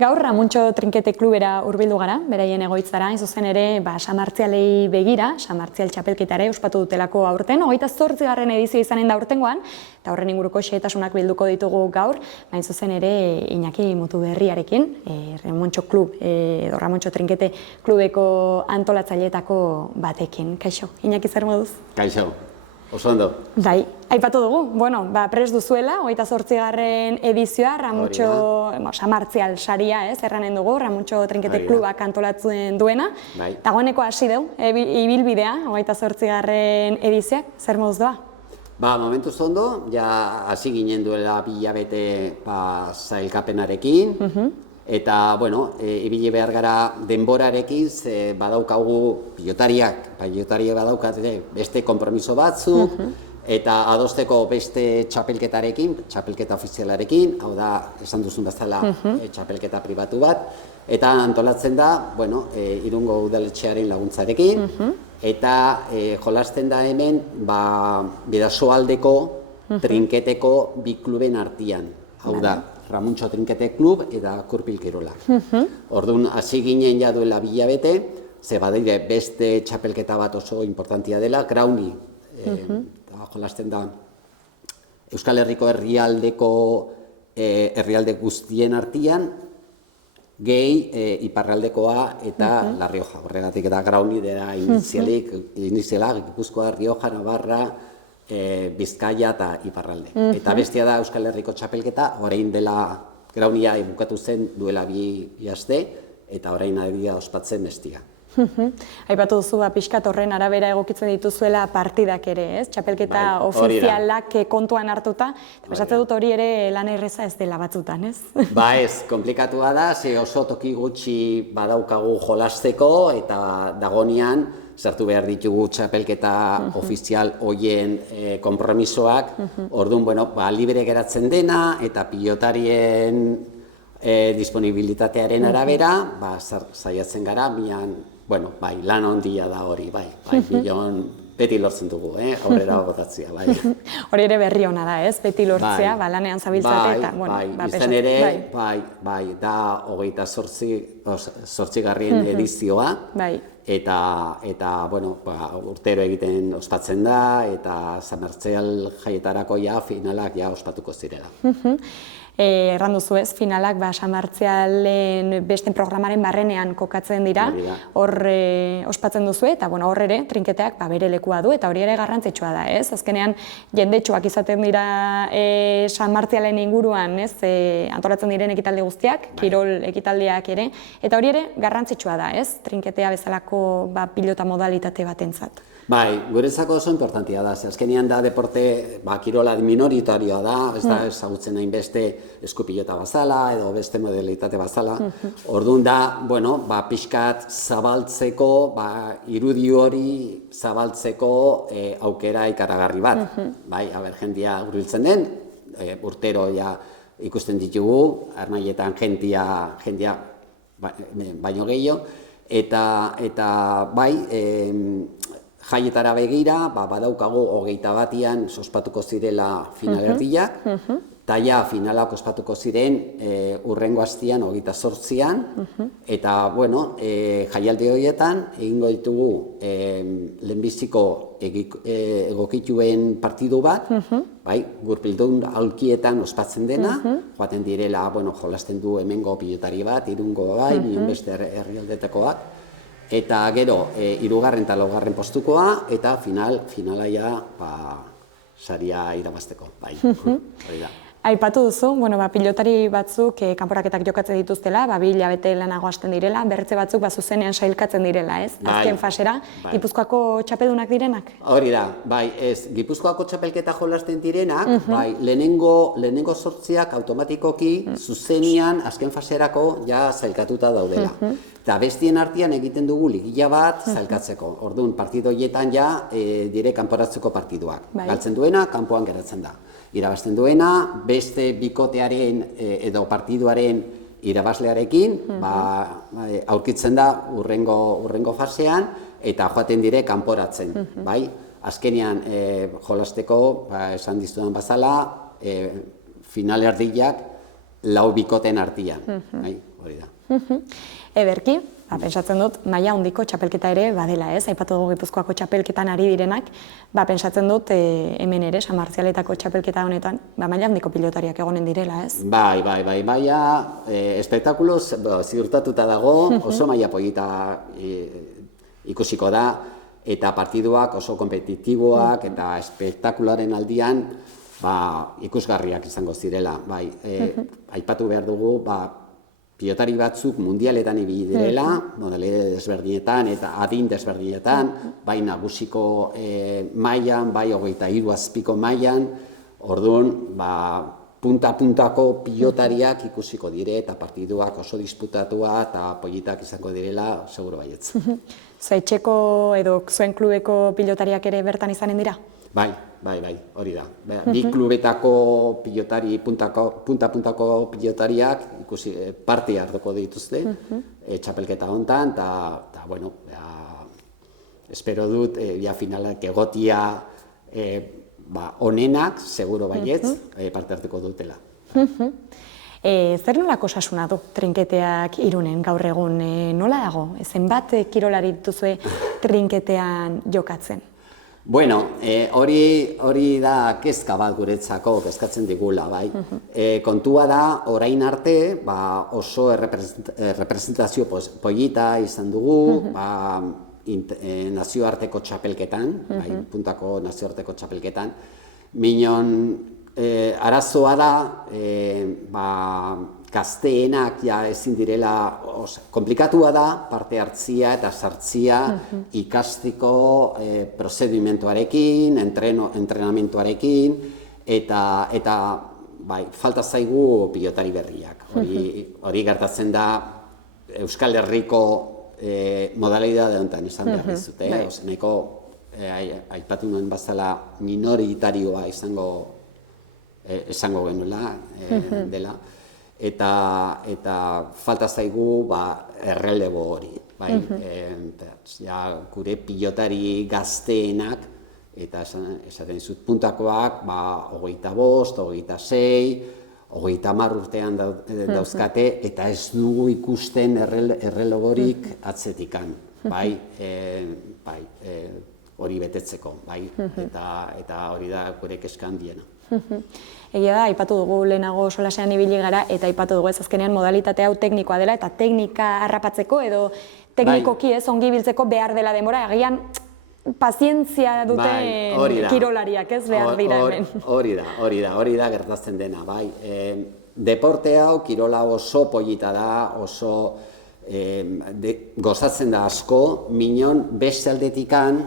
Gaur Ramuntxo Trinkete Klubera hurbildu gara, beraien egoitzara, zuzen ere Samartzialei begira, Samartzial txapelketare ospatu dutelako aurten, 28. edizio izanen da aurtengoan, eta horren inguruko xehetasunak bilduko ditugu gaur, hain zuzen ere Iñaki Mutuberriarekin, Ramuntxo Klub, edo Ramuntxo Trinkete Klubeko antolatzaileetako batekin. Kaixo, Iñaki zer moduz? Kaixo. Oso ondo. Bai, aipatu dugu, prest duzuela, 28. edizioa, Ramuntxo Samartzial saria, erranen dugu, Ramuntxo Trinkete Klubak antolatzen duena. Dagoeneko hasi dugu, ibilbidea, 28. edizioak, zer moduz doa? Momentuz ondo, ja hasi ginen duela 2 hilabete sailkapenarekin, eta, ibili behar gara denborarekin, badaukagu pilotariak badaukate beste konpromiso batzuk, eta adosteko beste txapelketarekin, txapelketa ofizialarekin, hau da, esan duzun bezala txapelketa pribatu bat, eta antolatzen da, Irungo udaletxearen laguntzarekin, eta jolasten da hemen, Bidasoaldeko trinketeko bi kluben artean, hau da, Ramuntxo Trinkete Klub eta Kurpil Kirola. Orduan, hasi ginen ja duela 2 hilabete, ze badire beste txapelketa bat oso importantia dela, Grauni, jolasten da Euskal Herriko herrialde guztien artean, gehi iparraldekoa eta La Rioja. Horregatik eta Grauni dela iniziala, Gipuzkoa, Rioja, Navarra, Bizkaia eta iparralde. Eta bestia da Euskal Herriko txapelketa, orain dela Graunia bukatu zen duela 2 aste, eta orain adibidea ospatzen bestia. Aipatu duzu, pixkat horren arabera egokitzen dituzuela partidak ere, ez? Txapelketa ofizialak kontuan hartuta, eta pesatzen dut hori ere lan erreza ez dela batzutan, ez? Ez, komplikatua da, ze oso toki gutxi badaukagu jolasteko, eta dagonean sartu behar ditugu txapelketa ofizial hoien konpromisoak, orduan, libre geratzen dena, eta pilotarien disponibilitatearen arabera, saiatzen gara, lan handia da hori, milion beti lortzen dugu, aurrera botatzea, bai. Hori ere berri hona da, ez? Beti lortzea, lanean zabiltzate eta, izan ere, da 28. edizioa, eta, urtero egiten ospatzen da, eta Samartzial jaietarako finalak ospatuko zirela. Erran duzu ez, finalak Samartzialen beste programaren barrenean kokatzen dira, hor ospatzen duzu, eta hor ere trinketeak bere lekua du, eta hori ere garrantzitsua da, ez? Azkenean jendetsuak izaten dira Samartzialen inguruan, ez? Antolatzen diren ekitaldi guztiak, kirol ekitaldiak ere, eta hori ere garrantzitsua da, ez? Trinketea bezalako pilota modalitate batentzat. Guretzako oso importantia da, azkenean da deporte kirola minoritarioa da, ez da ezagutzen hain beste eskupilota bazala edo beste modalitate bazala. Orduan da, pixkat zabaltzeko, irudi hori zabaltzeko aukera ikaragarri bat. Jendia hurbiltzen den, urtero ikusten ditugu, armaietan jendia baino gehiago, eta jaietara begira, badaukagu 21an ospatuko zirela finalerdiak, eta finalak ospatuko ziren hurrengo astean 28an, eta jaialdi horietan egingo ditugu lehenbiziko egokituen partidu bat, Gurpildun aulkietan ospatzen dena, joaten direla, jolasten du hemengo pilotari bat, Irungo beste herrialdetakoak, eta gero, 3. eta 4. postukoa, eta finalaia saria irabazteko. Aipatu duzu, pilotari batzuk kanporaketak jokatzen dituztela, 2 hilabete lanago hasten direla, bertze batzuk zuzenean sailkatzen direla, ez? Azken fasera, Gipuzkoako txapeldunak direnak? Hori da, ez, Gipuzkoako txapelketa jolasten direnak, lehenengo 8ak automatikoki zuzenean azken faserako sailkatuta daudela. Eta bestien artean egiten dugu ligila bat sailkatzeko. Orduan, partido horietan dire kanporatzeko partiduak. Galtzen duena, kanpoan geratzen da. Irabazten duena, beste bikotearen edo partiduaren irabazlearekin aurkitzen da hurrengo fasean eta joaten dire kanporatzen. Azkenean jolasteko, esan dizudan bazala, finalerdiak 4 bikoten artean. hori da. Ederki, pentsatzen dut, maila handiko txapelketa ere badela, ez? Aipatu dugu Gipuzkoako txapelketan ari direnak, pentsatzen dut hemen ere, San Martzialetako txapelketa honetan, maila handiko pilotariak egonen direla, ez? Bai, maila espektakuloz ziurtatuta dago, oso maila polita ikusiko da, eta partiduak oso kompetitiboak eta espektakularen aldian ikusgarriak izango zirela. Bai, aipatu behar dugu, pilotari batzuk mundialetan ibili direla, modalidade desberdinetan eta adin desberdinetan, bai nagusiko mailan, bai 23 azpiko mailan, orduan, punta-puntako pilotariak ikusiko dire eta partiduak oso disputatua eta politak izango direla, seguro baietz. Etxeko edo zuen klubeko pilotariak ere bertan izanen dira? Bai, hori da. Bi klubetako pilotari, punta-puntako pilotariak parte hartuko dituzte txapelketa hontan, eta, bueno, espero dut, finalak egotia onenak, seguro baietz, parte hartuko dutela. Zer nolako osasuna du trinketeak Irunen gaur egun? Nola dago? Zenbat kirolari dituzue trinketean jokatzen? Bueno, hori da kezka bat guretzako, kezkatzen digula, bai. Kontua da, orain arte, oso representazio polita izan dugu, nazioarteko txapelketan, puntako nazioarteko txapelketan. Minon, arazoa da, gazteenak ezin direla, komplikatua da parte hartzia eta sartzia ikastiko prozedimentuarekin, entrenamentuarekin, eta falta zaigu pilotari berriak. Hori gertatzen da Euskal Herriko modalidade honetan esan behar dizute. Nahiko aipatu nuen bazala minoritarioa esango genuela dela. Eta falta zaigu errelebo hori. Gure pilotari gazteenak, eta esaten dizut puntakoak, 25, 26, 30 urtean dauzkate, eta ez dugu ikusten erreleborik atzetikan. Hori betetzeko, eta hori da gure kezka handiena. Egia da, aipatu dugu lehenago solasean ibili gara, eta aipatu dugu ez azkenean modalitate hau teknikoa dela, eta teknika harrapatzeko edo teknikoki ez ongi biltzeko behar dela denbora, agian pazientzia dute kirolariak ez behar dira hemen. Hori da gertatzen dena, bai. Deporte hau, kirola oso polita da, oso gozatzen da asko, minon beste aldetikan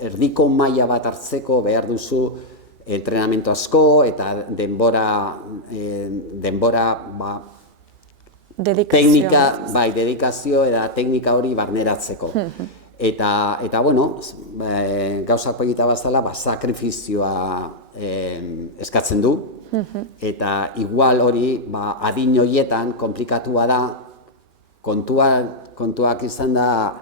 erdiko maila bat hartzeko behar duzu entrenamentu asko eta denbora dedikazio eta teknika hori barneratzeko. Eta, bueno, gauzak polita bazala, sakrifizioa eskatzen du, eta igual hori adin horietan komplikatua da, kontuak izan da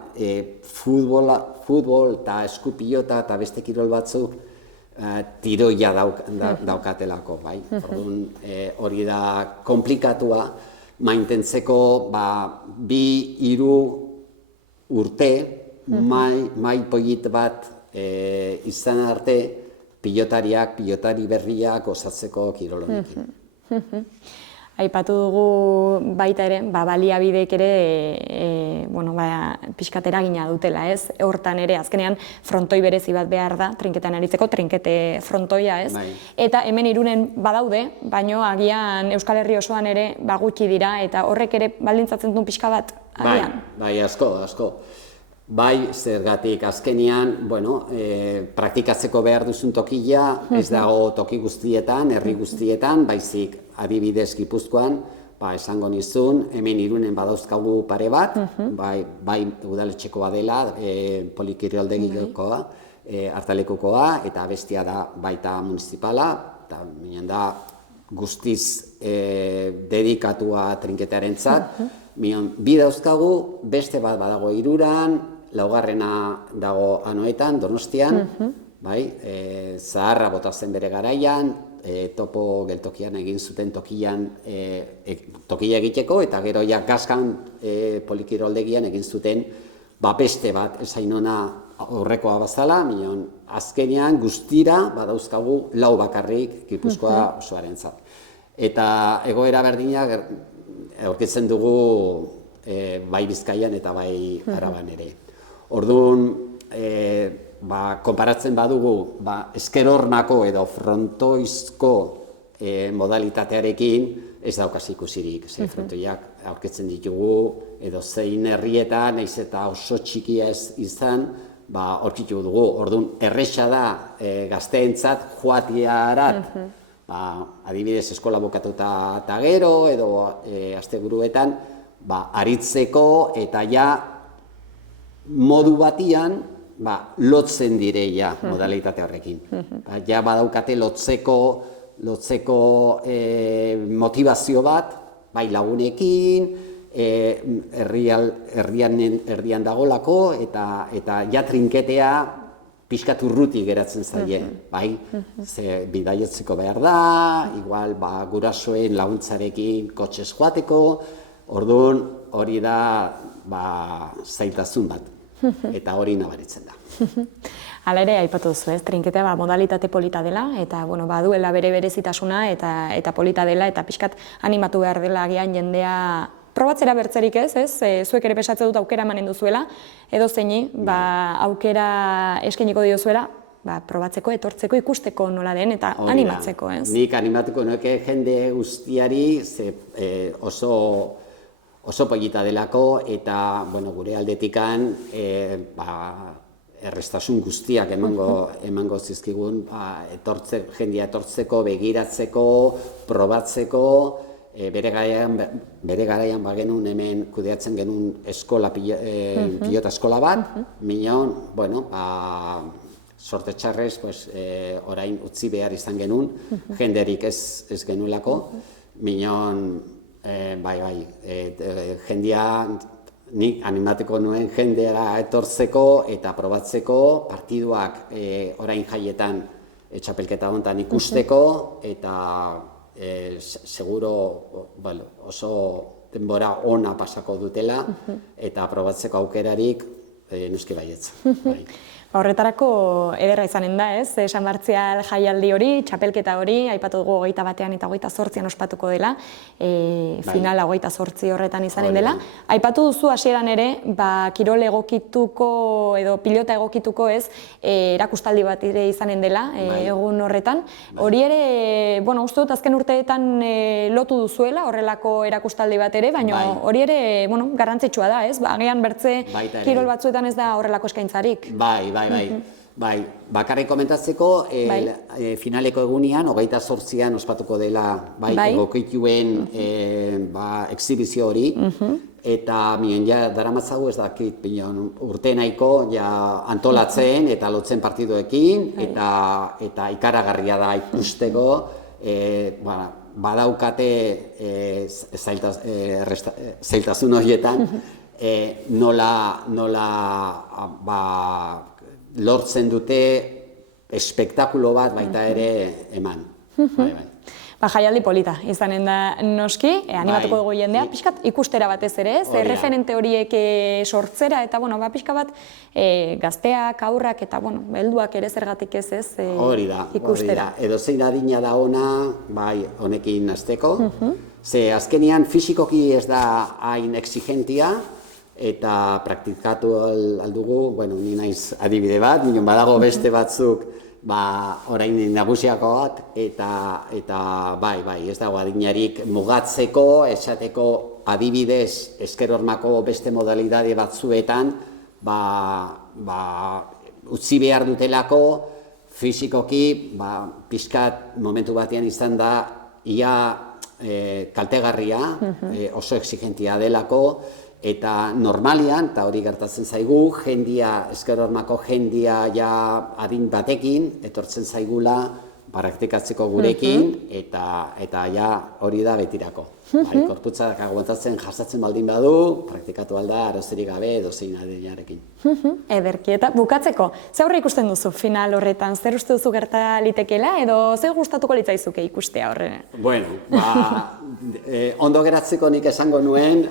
futbol eta eskupilota eta beste kirol batzuk tiroia daukatelako, bai. Hori da komplikatua, maintentzeko 2-3 urte mai polit bat izan arte pilotari berriak osatzeko kirol honekin. Aipatu dugu baita ere, baliabideek ere pixkat eragina dutela, ez? Hortan ere, azkenean frontoi berezi bat behar da, trinketan aritzeko, trinkete frontoia, ez? Eta hemen Irunen badaude, baino agian Euskal Herri osoan ere gutxi dira, eta horrek ere baldintzatzen duen pixka bat agian? Bai, asko. Bai, zergatik azkenean, praktikatzeko behar duzun tokia, ez dago toki guztietan, herri guztietan, baizik adibidez Gipuzkoan, esango nizun, hemen Irunen badauzkagu pare bat, bai udaletxekoa dela, polikiroldegilekoa, hartalekukoa, eta bestia da baita municipala, eta da guztiz dedikatua trinketearentzat. Bi dauzkagu, beste bat badago Iruran, laugarrena dago Anoetan, Donostian, zaharra bota zen bere garaian, topo geltokian egin zuten tokia egiteko, eta gero ja Gaskan polikiroldegian egin zuten beste bat, esain ona aurrekoa bazala, minon azkenean guztira badauzkagu 4 bakarrik Gipuzkoa osoarentzat. Eta egoera berdinak aurkitzen dugu bai Bizkaian eta bai Araban ere. Orduan, konparatzen badugu eskerornako edo frontoizko modalitatearekin ez daukaz ikusirik. Frontoiak aurkitzen ditugu edo zein herrietan, nahiz eta oso txikia ez izan, aurkitu dugu. Orduan, erresa da gazteentzat joatiarat, adibidez eskola bukatuta eta gero edo asteburuetan aritzeko eta ja modu batian lotzen direia modalitate horrekin. Ja badaukate lotzeko motivazio bat, bai lagunekin, herrian dagolako eta ja trinketea pixkat urruti geratzen zaie, bai? Ze bidaiotzeko behar da, igual gurasoen laguntzarekin kotxez joateko, orduan hori da zailtasun bat, eta hori nabaritzen da. Hala ere, aipatu duzu, trinketea modalitate polita dela, eta baduela bere berezitasuna eta polita dela, eta pixkat animatu behar dela agian jendea probatzera bertzerik ez, zuek ere pesatzen dut aukera emanen duzuela, edo zeini, aukera eskeniko diozuela, probatzeko, etortzeko, ikusteko nola den, eta animatzeko, ez? Nik animatuko nuke jende guztiari oso polita delako, eta gure aldetikan errestasun guztiak emango zizkigun, jendea etortzeko, begiratzeko, probatzeko, bere garaian bagenuen hemen kudeatzen genuen pilota eskola bat, minon, sorte txarrez, orain utzi behar izan genuen, jenderik ez genuelako, minon, jendea, nik animateko nuen jendea etortzeko eta probatzeko, partiduak orain jaietan txapelketa honetan ikusteko, eta seguro oso denbora ona pasako dutela eta probatzeko aukerarik noski baietz. Horretarako ederra izanen da, ez? San Martzial jaialdi hori, txapelketa hori, aipatu dugu 21 eta 28an ospatuko dela, finala 28 horretan izanen dela. Aipatu duzu hasieran ere, kirol egokituko edo pilota egokituko ez, erakustaldi bat ere izanen dela egun horretan. Hori ere, uste dut azken urteetan lotu duzuela horrelako erakustaldi bat ere, baina hori ere garrantzitsua da, ez? Agian bertze kirol batzuetan ez da horrelako eskaintzarik. Bai, bakarrik komentatzeko, finaleko egunean, 28an ospatuko dela egokituen exhibizio hori, eta daramatzagu ez dakit urte nahiko antolatzen eta lotzen partiduekin, eta ikaragarria da ikusteko, badaukate zailtasun horietan, nola lortzen dute espektakulo bat baita ere eman. Jaialdi polita izanen da noski, animatuko dugu jendea, pixkat ikustera batez ere, referente horiek sortzera, eta pixka bat gazteak, aurrak eta helduak ere zergatik ez ikustera. Edo zein adina da ona, honekin hasteko, ze azkenean fisikoki ez da hain exigentia, eta praktikatu aldugu, ni naiz adibide bat, minon badago beste batzuk orain nagusiakoak, eta ez dago adinarik mugatzeko, esateko adibidez eskerormako beste modalidade batzuetan, utzi behar dutelako, fisikoki, pixkat momentu batean izan da, ia kaltegarria, oso exigentia delako, eta normalian, eta hori gertatzen zaigu, eskerormako jendia adin batekin, etortzen zaigula, praktikatzeko gurekin, eta ja hori da betirako. Bai, korputzak aguantatzen jasatzen baldin badu, praktikatu alda arozerik gabe edozein adinarekin. Ederki, eta bukatzeko, ze aurre ikusten duzu final horretan? Zer uste duzu gerta litekeela, edo zer gustatuko litzaizuke ikustea horren? Bueno, ondo geratzeko nik esango nuen,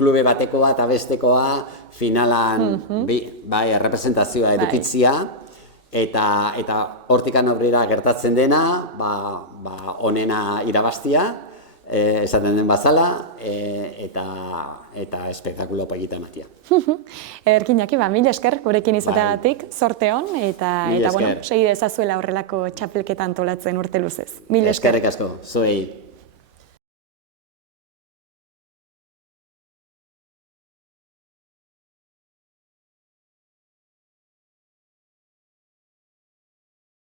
klube batekoa eta bestekoa finalan errepresentazioa edukitzia, eta hortikan aurrera gertatzen dena, onena irabaztia, esaten den bazala, eta espektakulo polita ematia. Ederki, Iñaki, mila esker gurekin izateagatik, zorte hon, eta segi dezazuela horrelako txapelketa antolatzen urte luzez. Mila esker. Eskerrik asko, zuei.